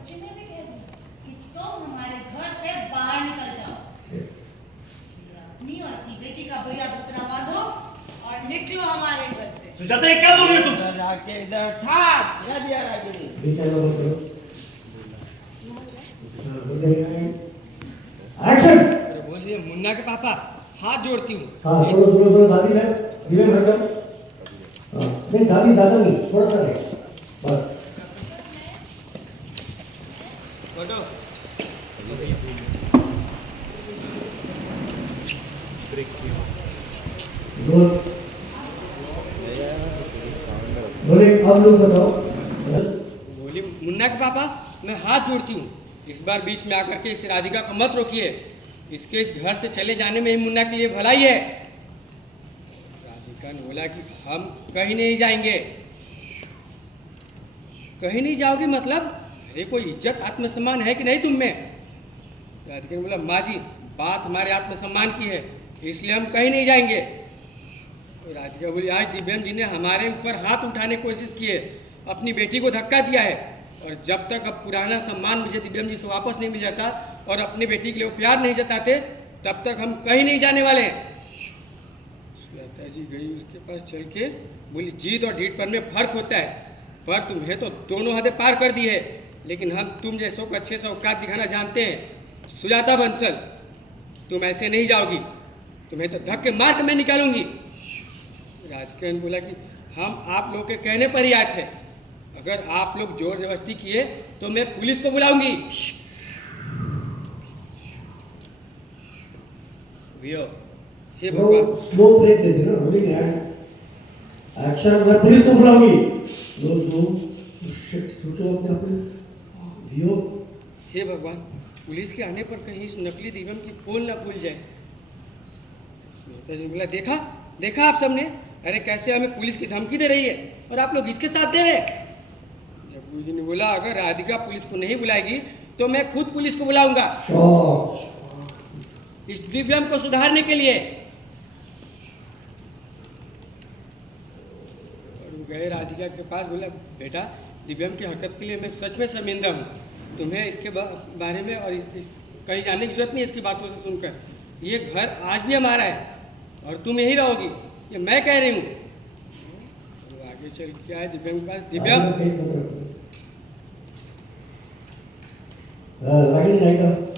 बच्चे ने भी कह दिया कि तुम हमारे घर से बाहर निकल जाओ। अपनी और अपनी बेटी का बुरा बिस्तरा बांधो और निकलो हमारे घर से। सुजाता, ये क्या बोल रही हो तुम? राके इधर ठाक क्या दिया राके ने? एक्शन। अरे बोलिए मुन्ना के पापा, हाथ जोड़ती हूँ। हाँ सुनो दादी है, धीरे भर जाओ। नहीं दादी ज्यादा नहीं, थोड़ा सा है बस। फोटो बोले अब लोग बताओ। बोली मुन्ना के पापा, मैं हाथ जोड़ती हूँ, इस बार बीच में आकर के इस राधिका को मत रोकिए। इसके इस घर से चले जाने में ही मुन्ना के लिए भलाई है। राधिका ने बोला कि हम कहीं नहीं जाएंगे। कहीं नहीं जाओगी मतलब? अरे कोई इज्जत आत्मसम्मान है कि नहीं तुम में? राधिका ने बोला माँ जी, बात हमारे आत्मसम्मान की है, इसलिए हम कहीं नहीं जाएंगे। तो राधिका बोली आज दिव्यम जी ने हमारे ऊपर हाथ उठाने की कोशिश की है, अपनी बेटी को धक्का दिया है, और जब तक अब पुराना सम्मान मुझे दिव्यम जी से वापस नहीं मिल जाता और अपनी बेटी के लिए वो प्यार नहीं जताते, तब तक हम कहीं नहीं जाने वाले हैं। सुजाता जी गई उसके पास चल के बोली जीत और ढीठ पर में फर्क होता है, पर तुम्हें तो दोनों हदें पार कर दी है, लेकिन हम तुम जैसों को अच्छे से औकात दिखाना जानते हैं। सुजाता बंसल, तुम ऐसे नहीं जाओगी, तुम्हें तो धक्के मार के मैं निकालूंगी। राधिका ने बोला कि हम आप लोग के कहने पर ही आए थे, अगर आप लोग जोर जबरदस्ती किए तो मैं पुलिस को बुलाऊंगी। हे भगवान, स्लो थ्रेट दे देना, रोलिंग एक्शन। मैं पुलिस को बुलाऊंगी। शिट, सोचो अपने आप में। वियो, हे भगवान, पुलिस के आने पर कहीं इस नकली दिव्यम की पोल ना भूल जाए। सुजाता जी ने बोला देखा देखा आप सबने, अरे कैसे हमें पुलिस की धमकी दे रही है और आप लोग इसके साथ दे रहे। जब गुरु जी ने बोला अगर राधिका पुलिस को नहीं बुलाएगी तो मैं खुद पुलिस को बुलाऊंगा इस दिव्यम को सुधारने के लिए। और वो गए राधिका के पास, बोला बेटा दिव्यम की हरकत के लिए मैं सच में शर्मिंदा हूँ, तुम्हें इसके बारे में और कहीं जाने की जरूरत नहीं। इसकी बातों से सुनकर ये घर आज भी हमारा है और तुम यहीं रहोगी, ये मैं कह रही हूँ। तो आगे चल के आए दिव्यम के पास। दिव्यम फेस मत रखो। राइट